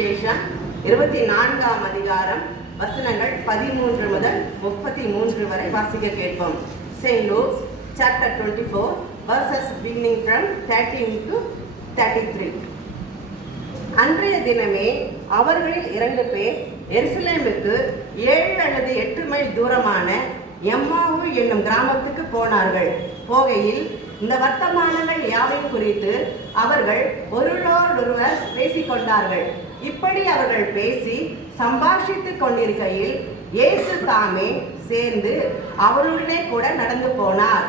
சுவிசேஷம் 24ஆம் அதிகாரம் வசனங்கள் 13 முதல் 33 வரை வாசிக்க கேட்போம். St. Luke chapter 24 verses beginning from 13 to 33. அன்றைய தினமே அவர்களில் 2 பேர் எருசலேமுக்கு 7 அல்லது 8 மைல் தூரமான எம்மாவு என்னும் கிராமத்துக்கு போனார்கள். போகையில் இந்த வர்த்தமானங்கள் யாவையும் குறித்து அவர்கள் ஒருவரோடொருவர் பேசிக்கொண்டார்கள். இப்படி அவர்கள் பேசி சம்பாஷித்துக் கொண்டிருக்கையில் இயேசு தாமே சேர்ந்து அவருடனே கூட நடந்து போனார்.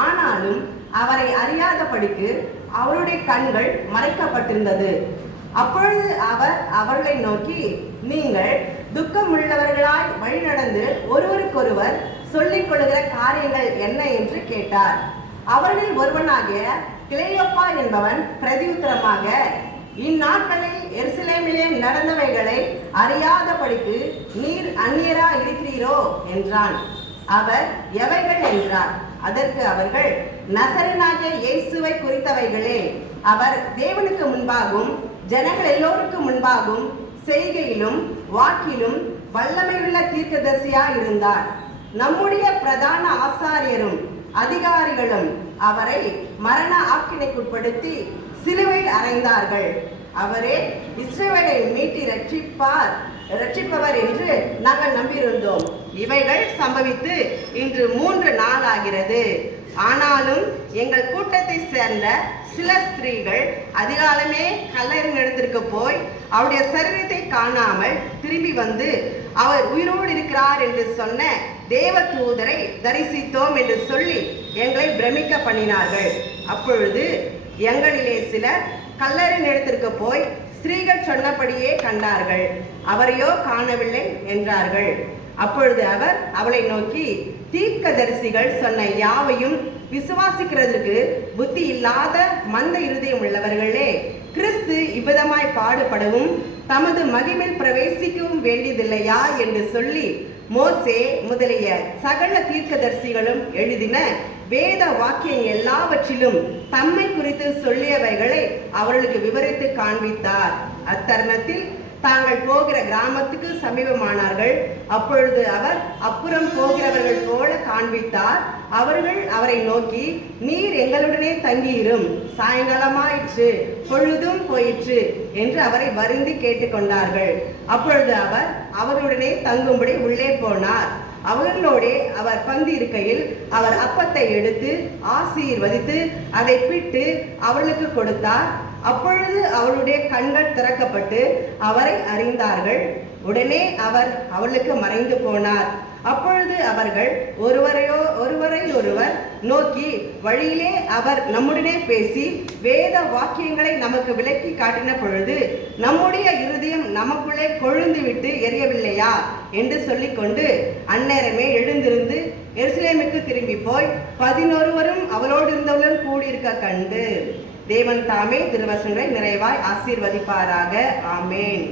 ஆனாலும் அவரை அறியாதபடிக்கு அவருடைய கண்கள் மறைக்கப்பட்டிருந்தது. அப்பொழுது அவர் அவர்களை நோக்கி, நீங்கள் துக்கமுள்ளவர்களாய் வழி நடந்து ஒருவருக்கொருவர் சொல்லிக் கொள்கிற காரியங்கள் என்ன என்று கேட்டார். அவர்களில் ஒருவனாகிய கிளையோப்பா என்பவன் பிரதியுத்தரமாக, இந்நாட்களில் எருசலேமிலே நடந்தவைகளை அறியாதபடிக்கு நீர் அந்நியரா இருக்கிறீரோ என்றான். அவர் எவைகள் என்றார். அதற்கு அவர்கள், நசரேயனாகிய இயேசுவை குறித்தவைகளே. அவர் தேவனுக்கு முன்பாகவும் ஜனங்கள் எல்லோருக்கும் முன்பாகவும் செய்கையிலும் வாக்கிலும் வல்லமையுள்ள தீர்க்கதரிசியா இருந்தார். நம்முடைய பிரதான ஆசாரியரும் அதிகாரிகளும் அவரை மரண ஆக்கினைக்குட்படுத்தி சிலுவையில் அறைந்தார்கள். அவரே இஸ்ரவேலை மீட்டி ரட்சிப்பவர் என்று நாங்கள் நம்பியிருந்தோம். இவைகள் சம்பவித்து இன்று 3 நாள் ஆகிறது. ஆனாலும் எங்கள் கூட்டத்தை சேர்ந்த சில ஸ்திரீகள் அதிகாலமே கல்லறையின் இடத்திற்கு போய் அவருடைய சரீரத்தை காணாமல் திரும்பி வந்து, அவர் உயிரோடு இருக்கிறார் என்று சொன்ன தேவ தூதரை தரிசித்தோம் என்று சொல்லி எங்களை பிரமிக்க பண்ணினார்கள். அப்பொழுது எங்களிலே சிலர் கல்லறையின் இடத்திற்கு போய் ஸ்திரீகள் சொன்னபடியே கண்டார்கள், அவரையோ காணவில்லை என்றார்கள். அப்பொழுது அவர் அவளை நோக்கி, தீர்க்கதரிசிகள் சொன்ன யாவையும் விசுவாசிக்கிறதுக்கு புத்தி இல்லாத மந்த இருதயம் உள்ளவர்களே, கிறிஸ்து இவ்விதமாய் பாடுபடவும் தமது மகிமையில் பிரவேசிக்கவும் வேண்டியதில்லையா என்று சொல்லி மோசே முதலிய சகல தீர்க்கதரிசிகளும் எழுதின வேத வாக்கியம் எல்லாவற்றிலும் தம்மை குறித்து சொல்லியவைகளை அவர்களுக்கு விவரித்து காண்பித்தார். அத்தருணத்தில் தாங்கள் போகிற கிராமத்துக்கு சமீபமானார்கள். அப்பொழுது அவர் அப்புறம் போகிறவர்கள் போல காண்பித்தார். அவர்கள் அவரை நோக்கி, நீர் எங்களுடனே தங்கியிரும், சாயங்காலமாயிற்று, பொழுதும் போயிற்று என்று அவரை வருந்தி கேட்டுக்கொண்டார்கள். அப்பொழுது அவர் அவர்களுடனே தங்கும்படி உள்ளே போனார். அவர்களோடே அவர் பந்தி இருக்கையில் அவர் அப்பத்தை எடுத்து ஆசீர்வதித்து அதை பிட்டு அவர்களுக்கு கொடுத்தார். அப்பொழுது அவருடைய கண்கள் திறக்கப்பட்டு அவரை அறிந்தார்கள். உடனே அவர் அவளுக்கு மறைந்து போனார். அப்பொழுது அவர்கள் ஒருவரை நோக்கி, வழியிலே அவர் நம்முடனே பேசி வேத வாக்கியங்களை நமக்கு விளக்கி காட்டின பொழுது நம்முடைய இருதயம் நமக்குள்ளே கொழுந்து விட்டு எரியவில்லையா என்று சொல்லிக்கொண்டு அந்நேரமே எழுந்திருந்து எருசலேமுக்கு திரும்பி போய் 11 அவளோடு இருந்தவர்களும் கூடியிருக்க கண்டு தேவன் தாமே திருவசனங்களை நிறைவாய் ஆசீர்வதிப்பாராக. ஆமேன்.